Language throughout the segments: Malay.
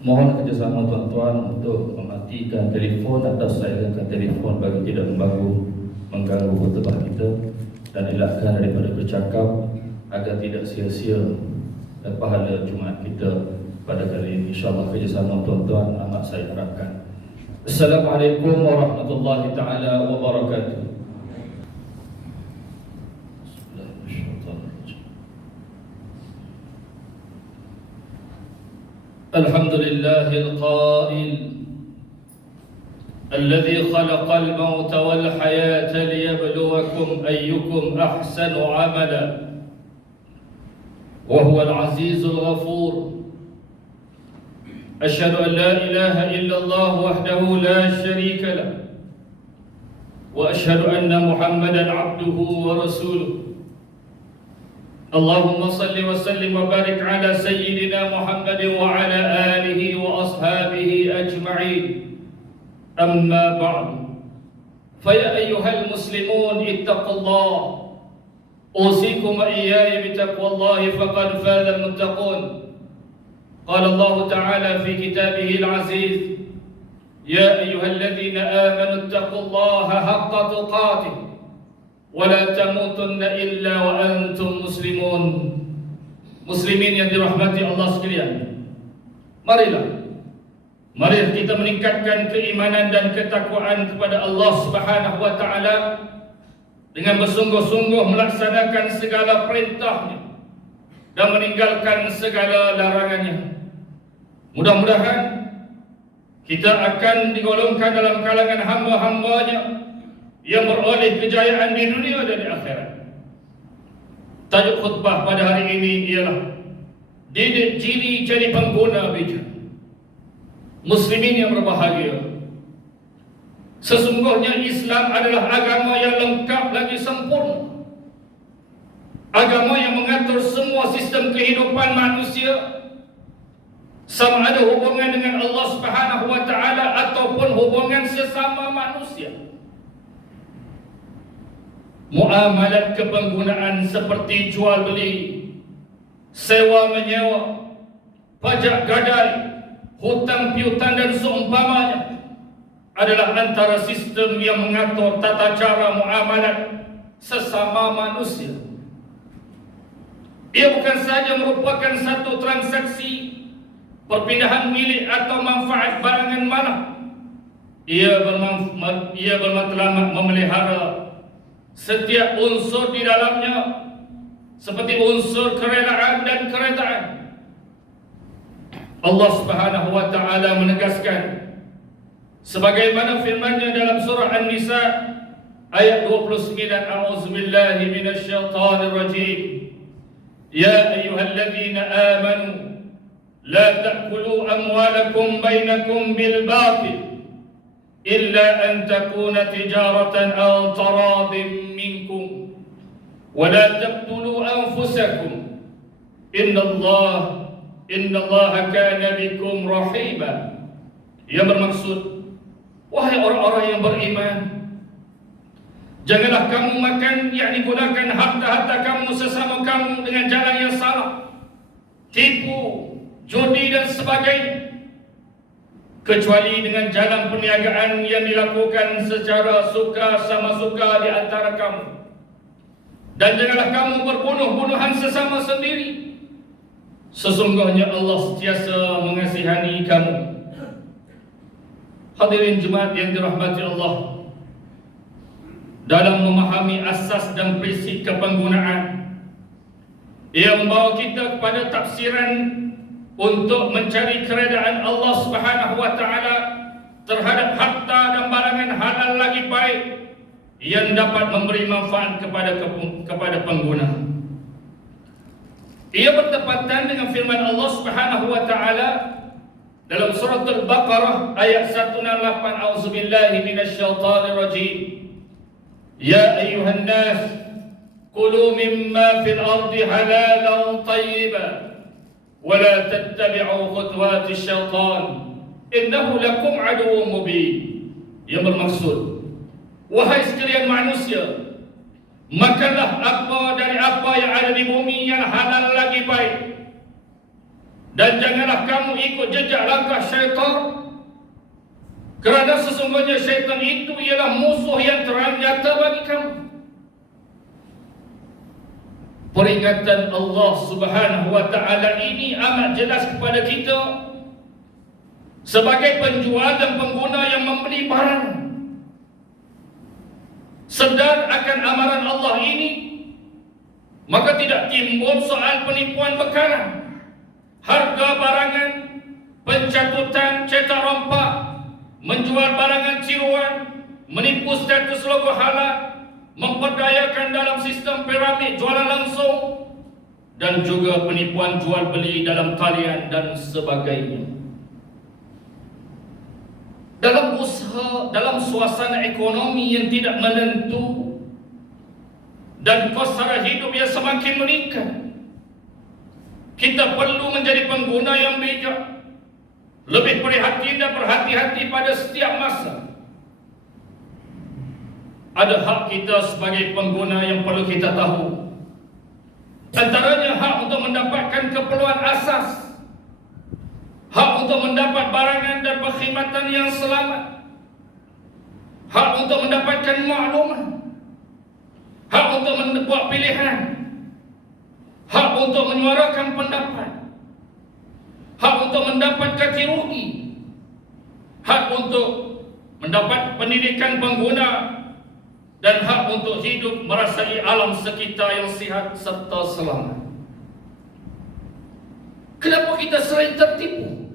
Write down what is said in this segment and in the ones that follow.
Mohon kerjasama tuan-tuan untuk mematikan telefon atau silentkan telefon bagi tidak mengganggu khutbah kita, dan elakkan daripada bercakap agar tidak sia-sia pahala Jumaat kita pada kali ini. InsyaAllah kerjasama tuan-tuan amat saya harapkan. Assalamualaikum warahmatullahi ta'ala wabarakatuh. الحمد لله القائل الذي خلق الموت والحياة ليبلوكم أيكم أحسن عملا وهو العزيز الغفور. أشهد أن لا إله إلا الله وحده لا شريك له، وأشهد أن محمدا عبده ورسوله. اللهم صل وسلم وبارك على سيدنا محمد وعلى آله وأصحابه أجمعين. أما بعد، فيا أيها المسلمون اتقوا الله، أوصيكم وإياي بتقوى الله فقد فاز المتقون. قال الله تعالى في كتابه العزيز: يا أيها الذين آمنوا اتقوا الله حق تقاته ولا تموتن إلا وأنتم مسلمون. Muslimin yang dirahmati Allah sekalian, mari kita meningkatkan keimanan dan ketakwaan kepada Allah Subhanahu wa taala dengan bersungguh-sungguh melaksanakan segala perintahnya dan meninggalkan segala larangannya. Mudah-mudahan kita akan digolongkan dalam kalangan hamba-hambanya yang beroleh kejayaan di dunia dan di akhirat. Tajuk khutbah pada hari ini ialah didik ciri jadi pengguna bijak. Muslimin yang berbahagia, sesungguhnya Islam adalah agama yang lengkap lagi sempurna, agama yang mengatur semua sistem kehidupan manusia, sama ada hubungan dengan Allah Subhanahu wa taala ataupun hubungan sesama manusia. Muamalat kepenggunaan seperti jual beli, sewa menyewa, pajak gadai, hutang piutang dan seumpamanya adalah antara sistem yang mengatur tata cara muamalat sesama manusia. Ia bukan sahaja merupakan satu transaksi perpindahan milik atau manfaat barangan mana. Ia bermatlamat memelihara setiap unsur di dalamnya, seperti unsur kerelaan dan keredaan. Allah Subhanahu wa taala menegaskan sebagaimana firman-Nya dalam surah An-Nisa ayat 29, A'udzubillahi minasyaitonir rajim. Ya ayyuhalladzina amanu la ta'kulu amwalakum bainakum bil batil illa an takuna tijaratan aw taradin minkum wa la taqtulu anfusakum innallaha kana bikum rahiba. Yang bermaksud, wahai orang-orang yang beriman, janganlah kamu makan, yakni gunakan harta-harta kamu sesama kamu dengan jalan yang salah, tipu, judi dan sebagainya, kecuali dengan jalan perniagaan yang dilakukan secara suka sama suka di antara kamu. Dan janganlah kamu berbunuh-bunuhan sesama sendiri, sesungguhnya Allah sentiasa mengasihani kamu. Hadirin jemaat yang dirahmati Allah, dalam memahami asas dan prinsip kepenggunaan, ia membawa kita kepada tafsiran untuk mencari keredaan Allah Subhanahu wa taala terhadap harta dan barangan halal lagi baik yang dapat memberi manfaat kepada pengguna. Ia bertepatan dengan firman Allah Subhanahu wa taala dalam surah Al-Baqarah ayat 108, A'udzubillahi minasyaitonir rajim. Ya ayyuhan nas kulu mimma fil ardi halalan tayyiban ولا تتبعوا خطوات الشيطان إنه لكم عدو مبين. Yang bermaksud, wahai sekalian manusia, makanlah apa dari apa yang ada di bumi yang halal lagi baik, Dan janganlah kamu ikut jejak langkah syaitan, kerana sesungguhnya syaitan itu ialah musuh yang terang nyata bagi kamu. Peringatan Allah Subhanahu wa ta'ala ini amat jelas kepada kita sebagai penjual dan pengguna yang membeli barang. Sedar akan amaran Allah ini, maka tidak timbul soal penipuan bekalan, harga barangan, pencatutan cetak rompak, menjual barangan tiruan, menipu status logo halal, memperdayakan dalam sistem piramid jualan langsung, dan juga penipuan jual beli dalam talian dan sebagainya. Dalam usaha, dalam suasana ekonomi yang tidak menentu dan kos sara hidup yang semakin meningkat, kita perlu menjadi pengguna yang bijak, lebih prihatin dan berhati-hati pada setiap masa. Ada hak kita sebagai pengguna yang perlu kita tahu. Antaranya hak untuk mendapatkan keperluan asas, hak untuk mendapat barangan dan perkhidmatan yang selamat, hak untuk mendapatkan maklumat, hak untuk membuat pilihan, hak untuk menyuarakan pendapat, hak untuk mendapat ganti rugi, hak untuk mendapat pendidikan pengguna, dan hak untuk hidup merasai alam sekitar yang sihat serta selamat. Kenapa kita sering tertipu?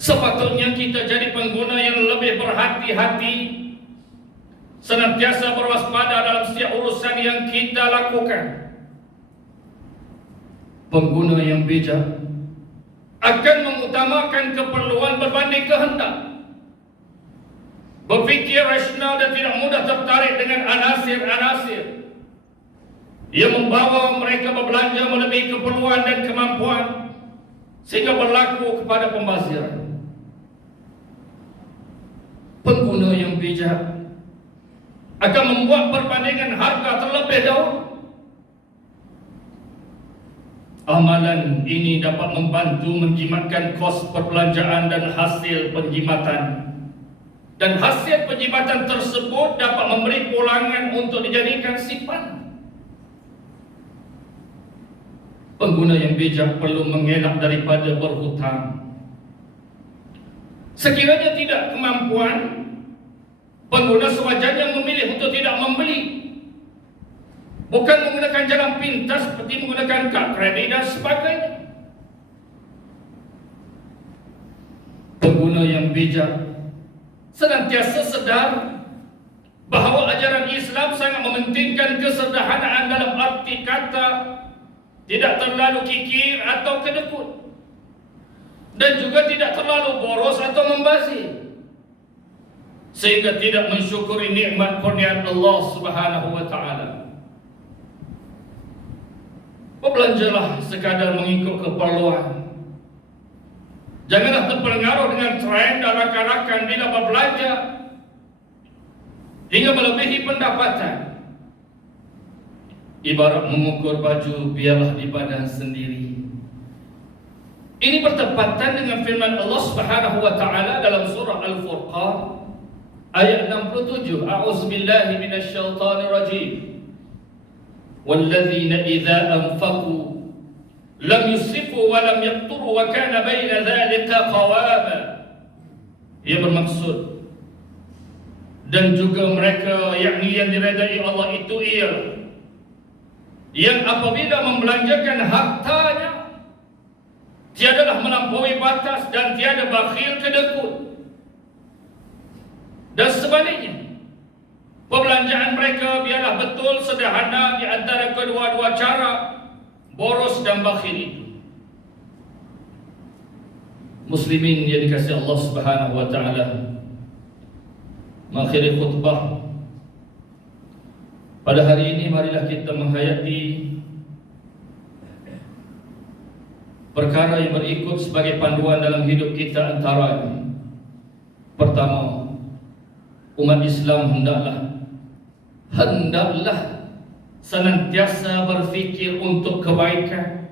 Sepatutnya kita jadi pengguna yang lebih berhati-hati, senantiasa berwaspada dalam setiap urusan yang kita lakukan. Pengguna yang bijak akan mengutamakan keperluan berbanding kehendak, berfikir rasional dan tidak mudah tertarik dengan anasir-anasir yang membawa mereka berbelanja melebihi keperluan dan kemampuan sehingga berlaku kepada pembaziran. Pengguna yang bijak akan membuat perbandingan harga terlebih dahulu. Amalan ini dapat membantu menjimatkan kos perbelanjaan dan hasil penjimatan. Dan hasil penjimatan tersebut dapat memberi pulangan untuk dijadikan simpan. Pengguna yang bijak perlu mengelak daripada berhutang. Sekiranya tidak kemampuan, pengguna sewajarnya memilih untuk tidak membeli. Bukan menggunakan jalan pintas seperti menggunakan kad kredit dan sebagainya. Pengguna yang bijak senantiasa sedar bahawa ajaran Islam sangat mementingkan kesederhanaan dalam arti kata tidak terlalu kikir atau kedekut, dan juga tidak terlalu boros atau membazir, sehingga tidak mensyukuri nikmat kurniaan Allah Subhanahu wa ta'ala. Berbelanjalah sekadar mengikut keperluan. Janganlah terpengaruh dengan tren dan rakan-rakan bila berbelanja hingga melebihi pendapatan. Ibarat mengukur baju, biarlah dipandang sendiri. Ini bertepatan dengan firman Allah Subhanahu wa ta'ala dalam surah Al-Furqan ayat 67. A'udzubillahi minasyaitonir rajim. Walladzina idza anfaqu lam yusrifu wa lam yaqturu wa kana baina dzalika qawama. Ia bermaksud, dan juga mereka, yakni yang diredai Allah itu ialah yang apabila membelanjakan hartanya tiadalah melampaui batas dan tiada bakhil kedekut. Dan sebaliknya, perbelanjaan mereka biarlah betul sederhana di antara kedua-dua cara, boros dan bakhil itu. Muslimin yang dikasihi Allah Subhanahu wa ta'ala, mengakhiri khutbah pada hari ini, marilah kita menghayati perkara yang berikut sebagai panduan dalam hidup kita. Antaranya, pertama, umat Islam hendaklah senantiasa berfikir untuk kebaikan,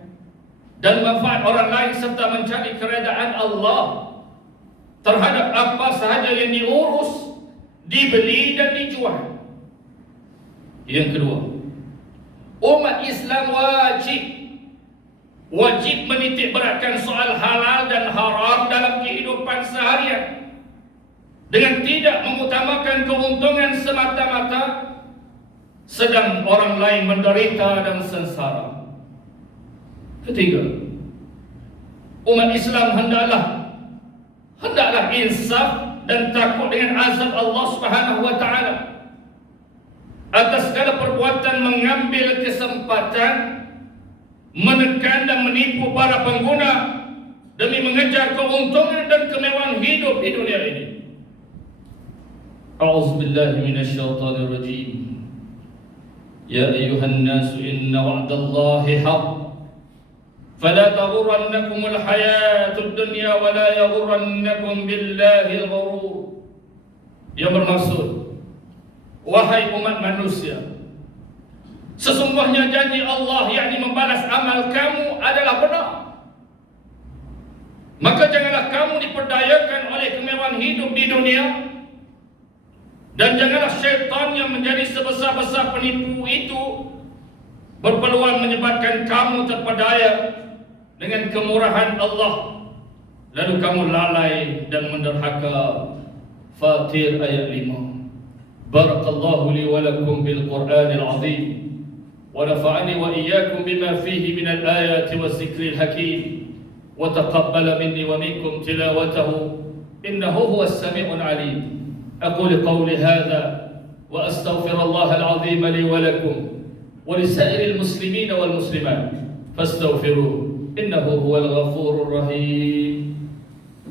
dan manfaat orang lain serta mencari keredaan Allah terhadap apa sahaja yang diurus, dibeli dan dijual. Yang kedua, umat Islam wajib menitik beratkan soal halal dan haram dalam kehidupan seharian dengan tidak mengutamakan keuntungan semata-mata sedang orang lain menderita dan sengsara. Ketiga, umat Islam hendaklah insaf dan takut dengan azab Allah Subhanahu wa taala atas segala perbuatan mengambil kesempatan menekan dan menipu para pengguna demi mengejar keuntungan dan kemewahan hidup di dunia ini. A'udzubillahi minasyaitonir rajim. Ya ayyuhan nasu inna wa'dallahi haqq فلا تغرنكم الحياة الدنيا ولا يغرنكم بالله الغرور. Yang bermaksud, wahai umat manusia, sesungguhnya janji Allah yakni membalas amal kamu adalah benar. Maka janganlah kamu diperdayakan oleh kemewahan hidup di dunia, dan janganlah syaitan yang menjadi sebesar-besar penipu itu berpeluang menyebabkan kamu terpedaya dengan kemurahan Allah, lalu kamu lalai dan menderhaka. Fatir ayat 5. Barakallahu li wa lakum bil Qur'anil azim wa nafa'ani wa iyyakum bima fihi min al ayati waz zikril hakim wa taqabbala minni wa minkum tilawatahu innahu huwas sami'ul alim. Aqulu qawli hadha wa astaghfirullaha al azim li wa lakum wa li sa'iril muslimina wal muslimat fastaghfiruhu innahu huwal ghafurur rahim.